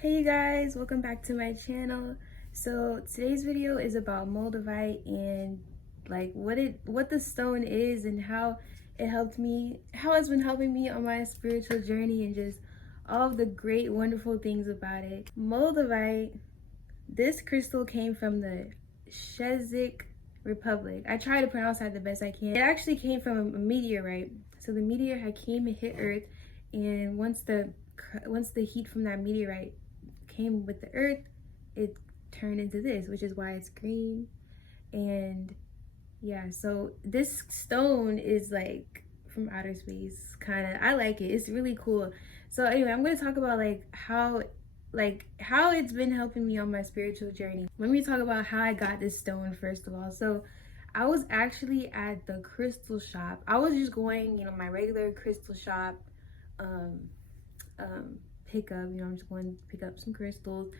Hey you guys, welcome back to my channel. So today's video is about MOLDAVITE and like what the stone is and how it's been helping me on my spiritual journey and just all of the great wonderful things about it. MOLDAVITE, this crystal came from the Czech Republic. I try to pronounce that the best I can. It actually came from a meteorite. So the meteor had came and hit Earth, and once the heat from that meteorite came with the earth, it turned into this, which is why it's green. And yeah, so this stone is like from outer space, kind of. I like it. It's really cool. So anyway, I'm going to talk about how it's been helping me on my spiritual journey. Let me talk about how I got this stone first of all. So I was actually at the crystal shop. I was just going, my regular crystal shop pickup, I'm just going to pick up some crystals.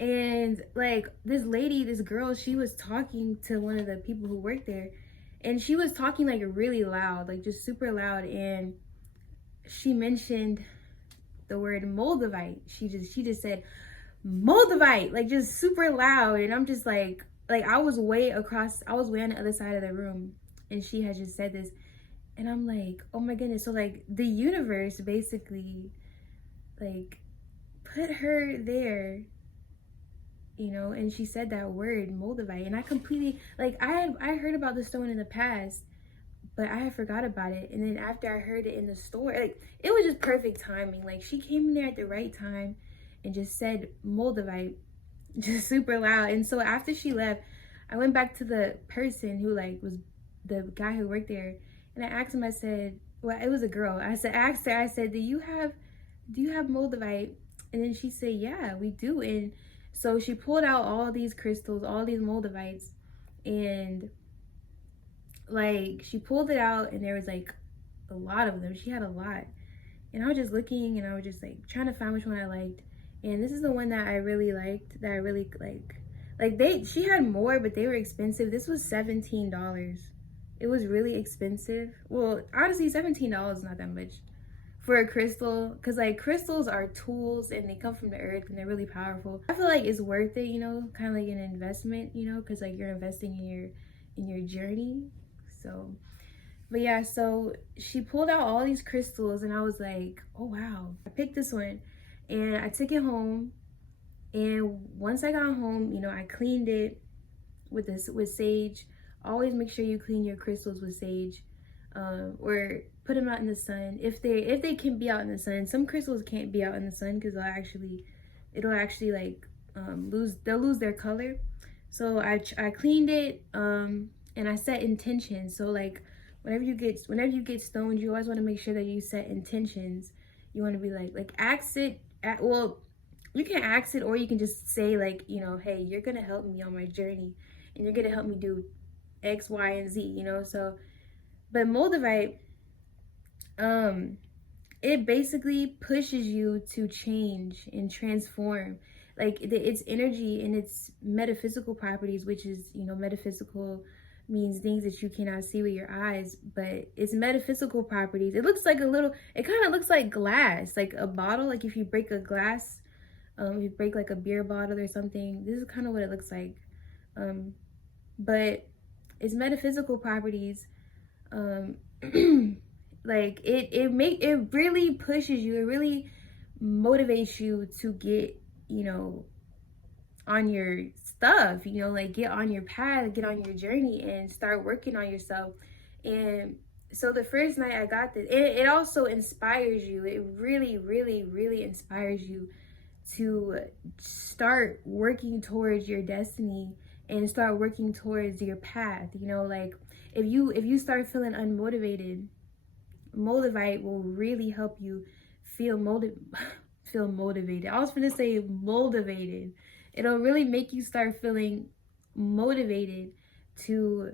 And like this girl, she was talking to one of the people who worked there, and she was talking like really loud, like just super loud, and she mentioned the word MOLDAVITE. She just said MOLDAVITE, like just super loud, and I'm just like I was way on the other side of the room, and she had just said this, and I'm like, oh my goodness. So like the universe basically like put her there, and she said that word MOLDAVITE, and I completely I heard about the stone in the past, but I had forgot about it. And then after I heard it in the store, like it was just perfect timing. Like she came in there at the right time and just said MOLDAVITE just super loud. And so after she left, I went back to the person who was the guy who worked there, and I asked him, I said, well, it was a girl. I asked her, I said, do you have MOLDAVITE? And then she said, yeah, we do. And so she pulled out all these crystals, all these MOLDAVITEs, and like she pulled it out, and there was like a lot of them. She had a lot, and I was just looking, and I was just like trying to find which one I liked. And this is the one that I really liked, that I really she had more, but they were expensive. This was $17. It was really expensive. Well, honestly, $17 is not that much for a crystal, because like crystals are tools and they come from the earth and they're really powerful. I feel like it's worth it, kind of like an investment, because like you're investing in your journey. So but yeah, so she pulled out all these crystals, and I was like, oh wow. I picked this one and I took it home, and once I got home, I cleaned it with sage. Always make sure you clean your crystals with sage, or put them out in the sun if they can be out in the sun. Some crystals can't be out in the sun because it'll actually lose their color. So I cleaned it, and I set intentions. So like whenever you get stoned, you always want to make sure that you set intentions. You want to be like ask it. Well, you can ask it, or you can just say hey, you're gonna help me on my journey, and you're gonna help me do X, Y, and Z. So, but MOLDAVITE, it basically pushes you to change and transform, its energy and its metaphysical properties, which is, metaphysical means things that you cannot see with your eyes, but its metaphysical properties, it kind of looks like glass, like a bottle. Like if you break a glass, if you break like a beer bottle or something, this is kind of what it looks like. But its metaphysical properties, it really pushes you, it really motivates you to get, on your stuff, get on your path, get on your journey, and start working on yourself. And so the first night I got this, it also inspires you. It really, really, really inspires you to start working towards your destiny and start working towards your path. If you start feeling unmotivated, MOLDAVITE will really help you feel motivated. I was gonna say moldated. It'll really make you start feeling motivated to,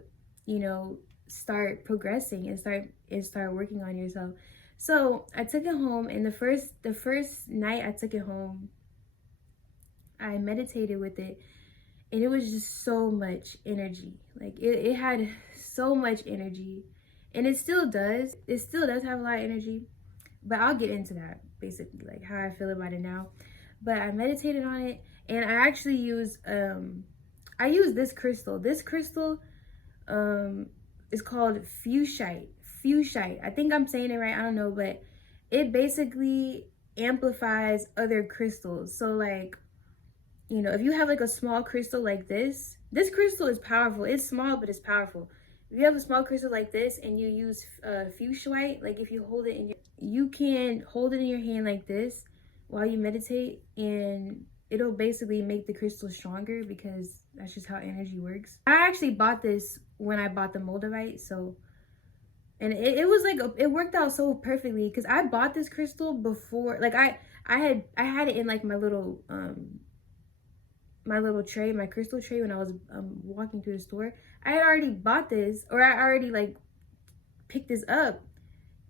start progressing and start working on yourself. So I took it home, and the first night I took it home, I meditated with it, and it was just so much energy. It had so much energy, and it still does have a lot of energy, but I'll get into that, basically how I feel about it now. but I meditated on it, and I actually use I use this crystal. This crystal is called fuchsite. Fuchsite. I think I'm saying it right. I don't know, but it basically amplifies other crystals. So like, you know, if you have like a small crystal like this crystal is powerful. It's small, but it's powerful. If you have a small crystal like this and you use fuchsite, like if you hold it in your, you can hold it in your hand like this while you meditate, and it'll basically make the crystal stronger, because that's just how energy works. I actually bought this when I bought the MOLDAVITE, so, and it was like, it worked out so perfectly, because I bought this crystal before, like I had it in like my little tray, my crystal tray, when I was walking through the store. I had already bought this, or I already like picked this up,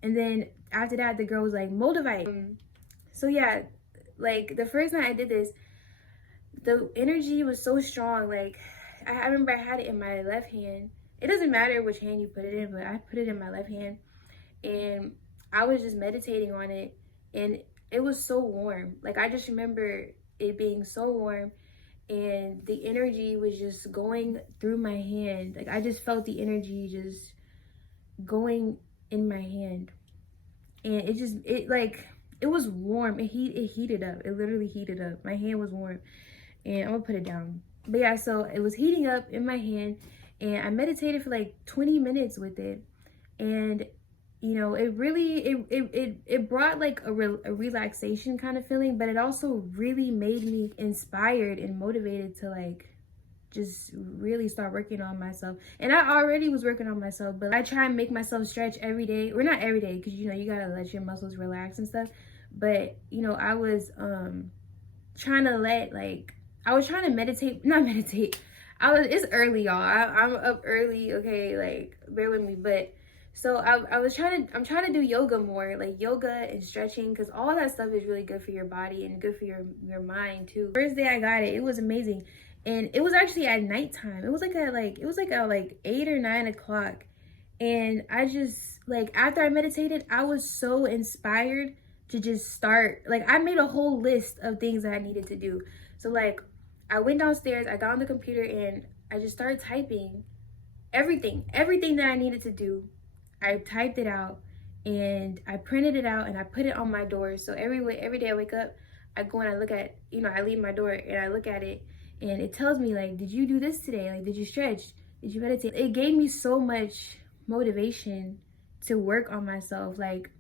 and then after that the girl was like, MOLDAVITE. So yeah, like the first night I did this, the energy was so strong. Like I remember I had it in my left hand. It doesn't matter which hand you put it in, but I put it in my left hand, and I was just meditating on it, and it was so warm. Like I just remember it being so warm, and the energy was just going through my hand. Like I just felt the energy just going in my hand, and it was warm. It heated up. It literally heated up. My hand was warm, and I'm gonna put it down. But yeah, so it was heating up in my hand, and I meditated for like 20 minutes with it, and you know, it really it brought like a relaxation kind of feeling, but it also really made me inspired and motivated to like just really start working on myself. And I already was working on myself, but I try and make myself stretch every day, or not every day, because you know, you gotta let your muscles relax and stuff. But you know, I was trying to meditate, not meditate. It's early, y'all. I'm up early, okay, like bear with me. But so I'm trying to do yoga more, like yoga and stretching, because all that stuff is really good for your body and good for your mind too. First day I got it, it was amazing. And it was actually at nighttime. It was like at 8 or 9 o'clock. And I just, like, after I meditated, I was so inspired to just start. Like, I made a whole list of things that I needed to do. So like, I went downstairs, I got on the computer, and I just started typing everything that I needed to do. I typed it out, and I printed it out, and I put it on my door. So every day I wake up, I go and I look at, you know, I leave my door and I look at it, and it tells me like, did you do this today? Like, did you stretch? Did you meditate? It gave me so much motivation to work on myself. Like,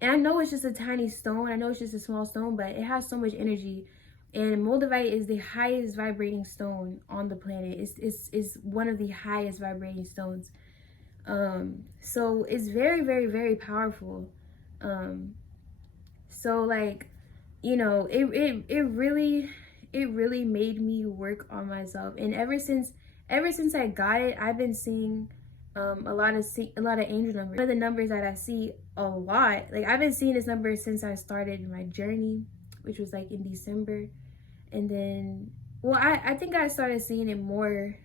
and I know it's just a tiny stone. I know it's just a small stone, but it has so much energy. And MOLDAVITE is the highest vibrating stone on the planet. It's one of the highest vibrating stones. So it's very, very, very powerful. So like, you know, it really made me work on myself. And ever since I got it, I've been seeing a lot of angel numbers. One of the numbers that I see a lot, like I've been seeing this number since I started my journey, which was like in December. And then, well, I think I started seeing it more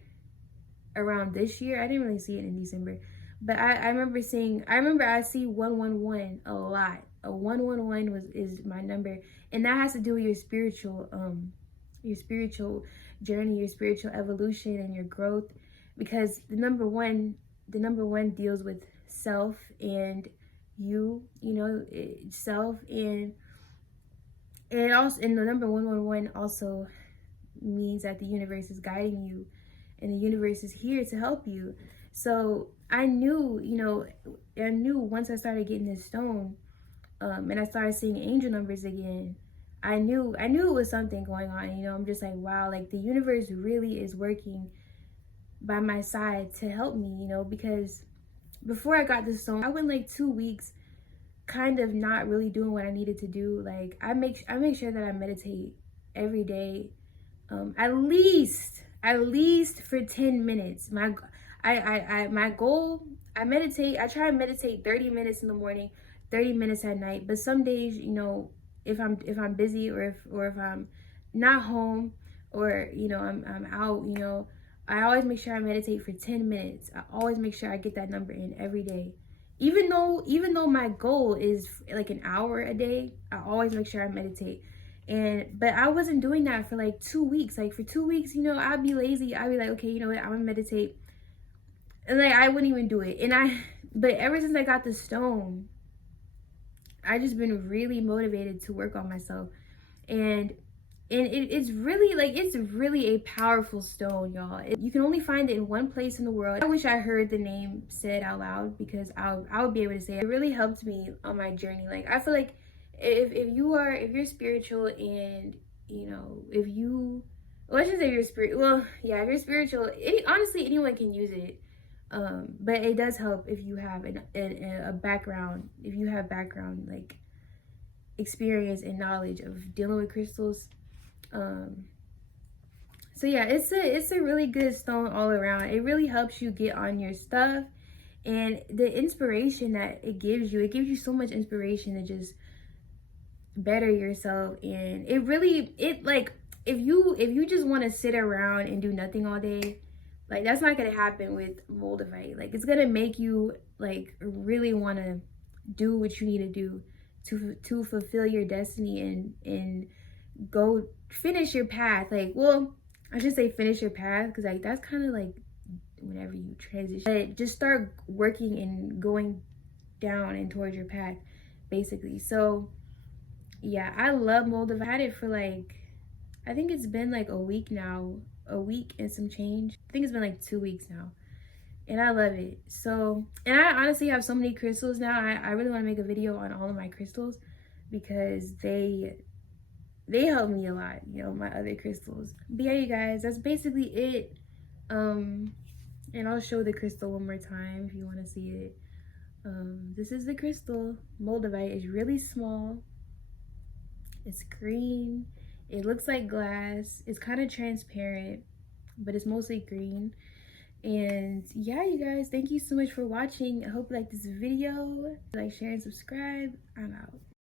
around this year. I didn't really see it in December, but I remember I see 111 a lot. A 111 is my number, and that has to do with your spiritual journey, your spiritual evolution, and your growth. Because the number one deals with self and self, and it also, and the number 111 also means that the universe is guiding you, and the universe is here to help you. So I knew once I started getting this stone, and I started seeing angel numbers again, I knew it was something going on. You know, I'm just like, wow, like the universe really is working by my side to help me, you know, because before I got this stone, I went like 2 weeks kind of not really doing what I needed to do. Like I make sure that I meditate every day, at least for 10 minutes. My goal, I try to meditate 30 minutes in the morning, 30 minutes at night. But some days, you know, if I'm busy, or if I'm not home, or you know, I'm out, you know, I always make sure I meditate for 10 minutes. I always make sure I get that number in every day. Even though my goal is like an hour a day, I always make sure I meditate. But I wasn't doing that for like 2 weeks. Like for 2 weeks, you know, I'd be lazy. I'd be like, okay, you know what, I'm gonna meditate. And like I wouldn't even do it. But ever since I got the stone, I just been really motivated to work on myself. And it's really like, it's really a powerful stone, y'all. You can only find it in one place in the world. I wish I heard the name said out loud, because I would be able to say it. It really helped me on my journey. Like I feel like if you're spiritual, and you know, well, I shouldn't say you're spirit, well, yeah, if you're spiritual, honestly anyone can use it. But it does help if you have a background, if you have background like experience and knowledge of dealing with crystals. So yeah, it's a really good stone all around. It really helps you get on your stuff, and the inspiration that it gives you so much inspiration to just better yourself. And it like, if you just want to sit around and do nothing all day, like that's not gonna happen with MOLDAVITE. Like it's gonna make you like really want to do what you need to do to fulfill your destiny, and go finish your path. Like, well, I should say finish your path, because like that's kind of like whenever you transition, but just start working and going down and towards your path, basically. So yeah, I love MOLDAVITE. I've had it for like, I think it's been like a week now, a week and some change. I think it's been like 2 weeks now, and I love it. So, and I honestly have so many crystals now. I really want to make a video on all of my crystals, because they help me a lot, you know, my other crystals. But yeah, you guys, that's basically it. And I'll show the crystal one more time if you want to see it. This is the crystal. MOLDAVITE is really small. It's green. It looks like glass. It's kind of transparent, but it's mostly green. And yeah, you guys, thank you so much for watching. I hope you like this video. Like, share, and subscribe. I'm out.